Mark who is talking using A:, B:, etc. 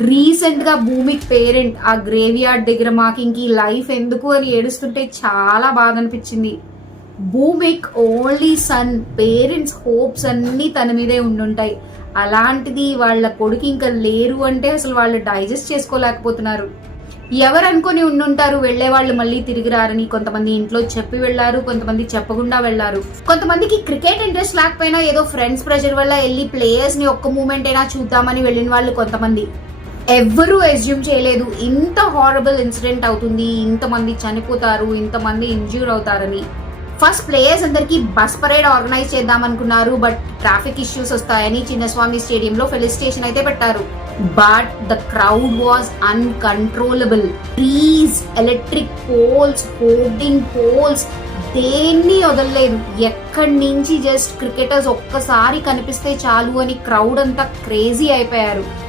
A: రీసెంట్గా భూమిక్ పేరెంట్ ఆ graveyard దగ్గర మాకు ఇంక ఈ లైఫ్ ఎందుకు అని ఏడుస్తుంటే చాలా బాధ అనిపించింది. Bhoomik only son parents hopes అన్నీ తన మీదే ఉండుంటాయి. అలాంటిది వాళ్ళ కొడుకు ఇంకా లేరు అంటే అసలు వాళ్ళు డైజెస్ట్ చేసుకోలేకపోతున్నారు. ఎవరు అనుకొని ఉండుంటారు వెళ్ళే వాళ్ళు మళ్ళీ తిరిగి రారని కొంతమంది ఇంట్లో చెప్పి వెళ్ళారు కొంతమంది చెప్పకుండా వెళ్ళారు కొంతమందికి క్రికెట్ ఇంట్రెస్ట్ లేకపోయినా ఏదో ఫ్రెండ్స్ ప్రెషర్ వల్ల వెళ్ళి ప్లేయర్స్ని ఒక్క మూమెంట్ అయినా చూద్దామని వెళ్ళిన వాళ్ళు కొంతమంది. ఎవ్వరూ ఎస్యూమ్ చేయలేదు. ఇంత హారబుల్ ఇన్సిడెంట్ అవుతుంది. ఇంతమంది చనిపోతారు. ఇంతమంది ఇంజ్యూర్ అవుతారని. ఫస్ట్ ప్లేయర్స్ అందరికీ బస్ పరేడ్ ఆర్గనైజ్ చేద్దాం అనుకున్నారు బట్ ట్రాఫిక్ ఇష్యూస్ వస్తాయని చిన్నస్వామి స్టేడియంలో ఫెలిస్టేషన్ అయితే పెట్టారు. But the crowd was uncontrollable trees electric poles hoarding poles దేన్ని వదలలేదు. ఎక్కడి నుంచి జస్ట్ క్రికెటర్స్ ఒక్కసారి కనిపిస్తే చాలు అని క్రౌడ్ అంతా క్రేజీ అయిపోయారు.